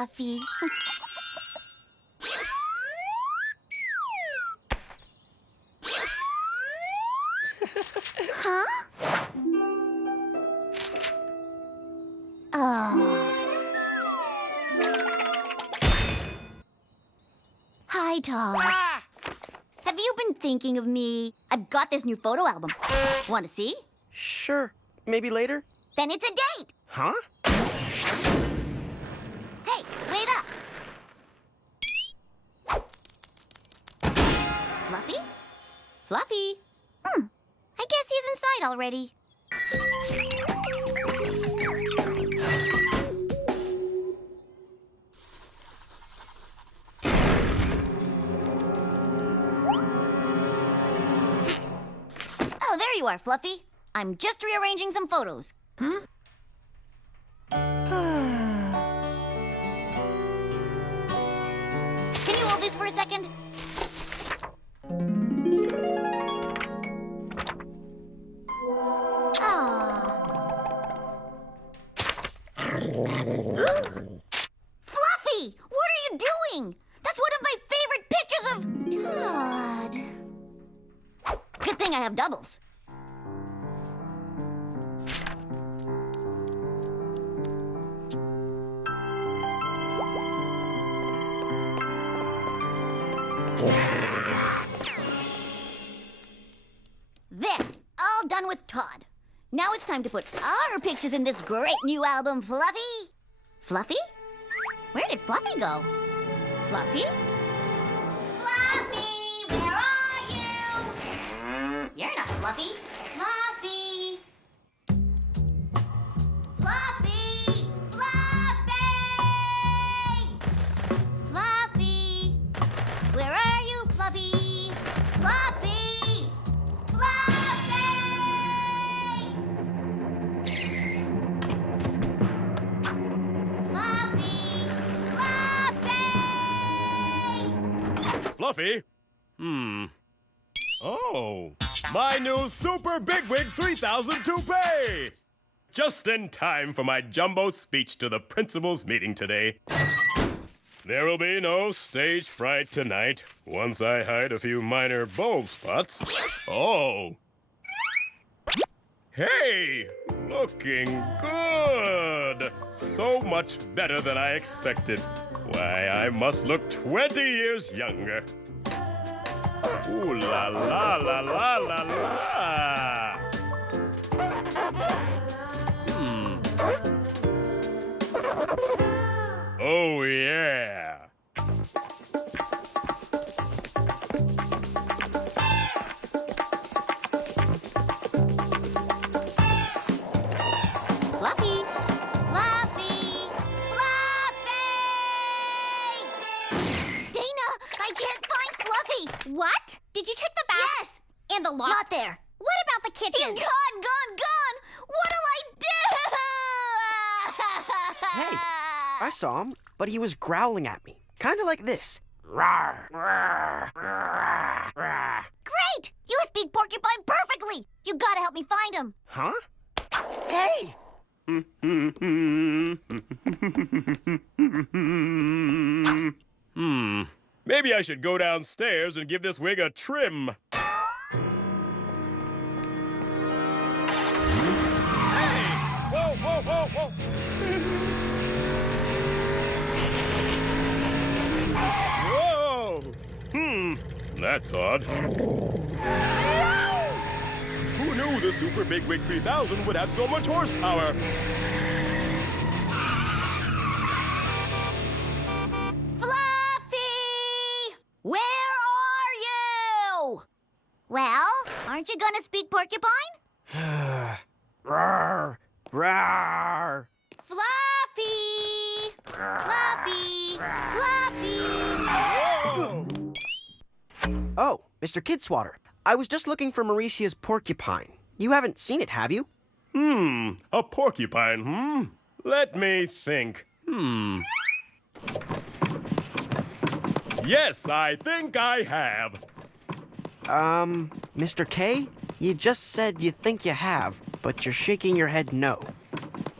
Fluffy. Huh? Oh. Hi, Todd. Ah! Have you been thinking of me? I've got this new photo album. Want to see? Sure. Maybe later? Then it's a date. Huh? Hey, wait up. Fluffy? Fluffy? I guess he's inside already. Oh, there you are, Fluffy. I'm just rearranging some photos. Can you hold this for a second? Fluffy! What are you doing? That's one of my favorite pictures of Todd. Good thing I have doubles. There, all done with Todd. Now it's time to put our pictures in this great new album, Fluffy. Fluffy? Where did Fluffy go? Fluffy? Fluffy, where are you? You're not Fluffy. Fluffy. Fluffy! Fluffy! Fluffy! Where are you, Fluffy? Fluffy! Fluffy! Fluffy! Fluffy! Fluffy? Oh, my new Super Bigwig 3000 toupee! Just in time for my jumbo speech to the principal's meeting today. There will be no stage fright tonight once I hide a few minor bald spots. Oh! Hey! Looking good! So much better than I expected. Why, I must look 20 years younger. Ooh la la la la la la! Oh yeah! Fluffy! Fluffy! Fluffy! Dana, I can't find Fluffy! What? Did you check the bath? Yes! And the loft? Not there. What about the He's kitchen? gone, gone, gone! What'll I do? Hey, I saw him, but he was growling at me. Kind of like this. Rawr, rawr, rawr, rawr. Great! You speak porcupine perfectly! You gotta help me find him. Huh? Hey! Maybe I should go downstairs and give this wig a trim. Hey! Whoa, whoa, whoa, whoa! Whoa! That's odd. Who knew the Super Bigwig 3000 would have so much horsepower? Fluffy! Where are you? Well, aren't you gonna speak porcupine? Rawr, rawr. Fluffy! Fluffy! Fluffy! Whoa! Oh, Mr. Kidswatter. I was just looking for Mauricia's porcupine. You haven't seen it, have you? A porcupine, Let me think. Yes, I think I have. Mr. K? You just said you think you have, but you're shaking your head no.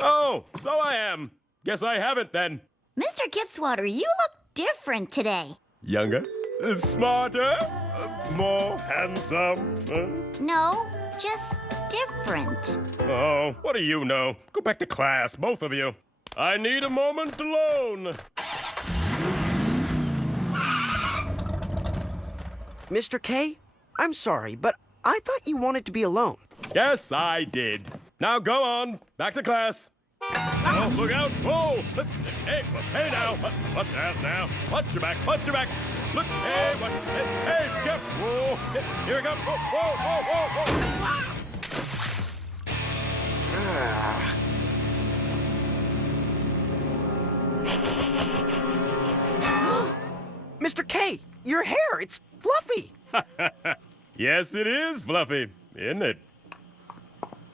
Oh, so I am. Guess I haven't then. Mr. Kidswatter, you look different today. Younger, smarter, more handsome. No, just different. Oh, what do you know? Go back to class, both of you. I need a moment alone. Mr. K, I'm sorry, but I thought you wanted to be alone. Yes, I did. Now go on, back to class. Oh, look out! Whoa! Hey now! What's that now? Watch your back! Watch your back! Look! Hey! What? Hey! Get! Whoa! Here we go! Whoa! Whoa! Whoa! Mr. K, your hair, it's fluffy. Yes, it is fluffy, isn't it?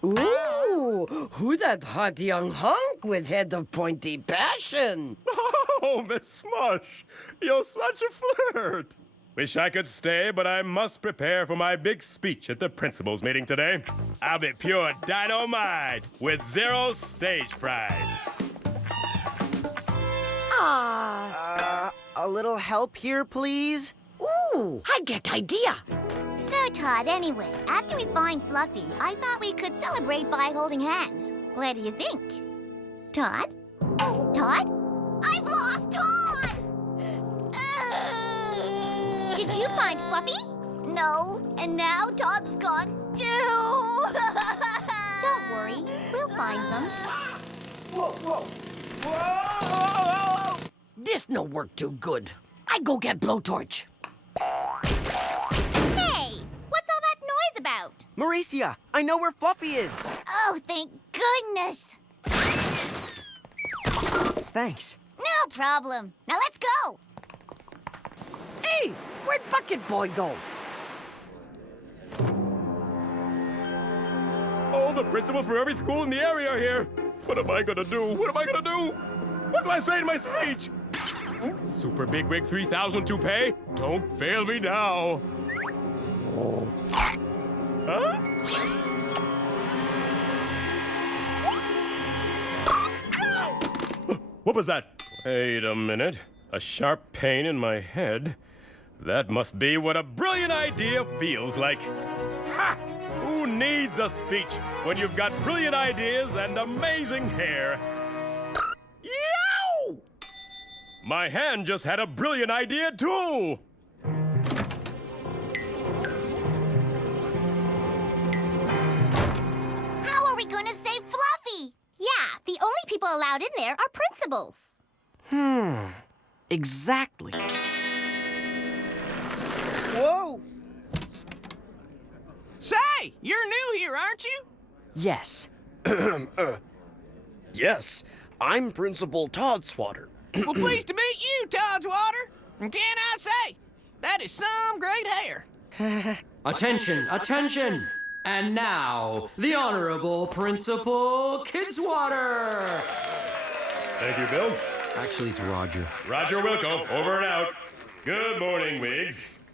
Ooh, who that hot young hunk with head of pointy passion? Oh, Miss Smush, you're such a flirt. Wish I could stay, but I must prepare for my big speech at the principal's meeting today. I'll be pure dynamite with zero stage fright. A little help here, please? Ooh, I get idea. So, Todd, anyway, after we find Fluffy, I thought we could celebrate by holding hands. What do you think? Todd? Todd? I've lost Todd! Did you find Fluffy? No, and now Todd's gone too! Don't worry, we'll find them. This no work too good. I go get blowtorch. Hey, what's all that noise about? Mauricia, I know where Fluffy is. Oh, thank goodness! Thanks. No problem. Now let's go! Hey, where'd Bucket Boy go? Oh, the principals for every school in the area are here. What am I gonna do? What am I gonna do? What do I say in my speech? Super Bigwig 3000 toupee? Don't fail me now. Huh? What was that? Wait a minute. A sharp pain in my head? That must be what a brilliant idea feels like. Ha! Who needs a speech when you've got brilliant ideas and amazing hair? Yow! My hand just had a brilliant idea, too! How are we gonna save Fluffy? Yeah, the only people allowed in there are principals. Exactly. Whoa! Say, you're new here, aren't you? Yes. Yes, I'm Principal Todswatter. Well, pleased to meet you, Todswatter. And can I say, that is some great hair. Attention, attention! And now, the Honorable Principal Kidswatter! Thank you, Bill. Actually, it's Roger. Roger Wilco, over and out. Good morning, Wigs.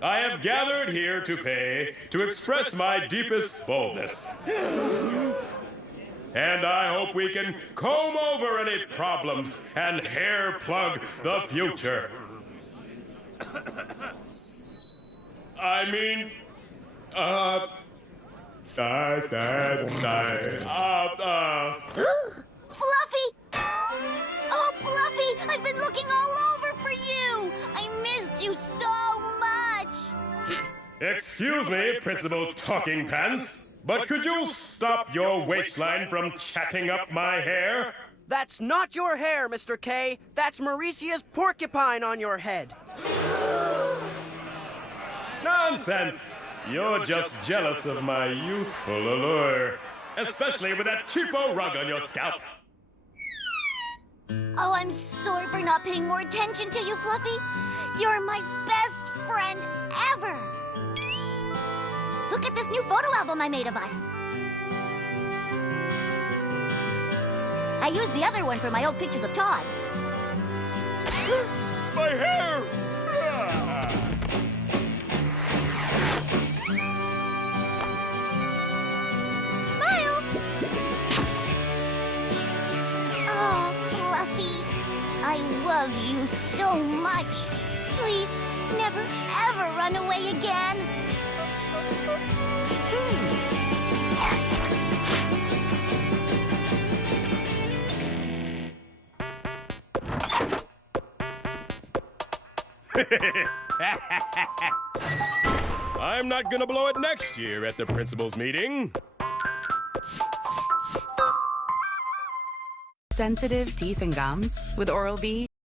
I have gathered here to express my deepest boldness. And I hope we can comb over any problems and hair plug the future. I mean, Fluffy! Oh, Fluffy! I've been looking all over for you! I missed you so much! Excuse me, Principal Talking Pants, but could you stop your waistline from chatting up my hair? That's not your hair, Mr. K. That's Mauricia's porcupine on your head. Nonsense! You're just jealous of my youthful allure, especially with that cheapo rug on your scalp. Oh, I'm sorry for not paying more attention to you, Fluffy. You're my best friend ever. Look at this new photo album I made of us. I used the other one for my old pictures of Todd. My hair! Smile! Oh, Fluffy. run away again? I'm not gonna blow it next year at the principal's meeting. Sensitive teeth and gums? With Oral-B,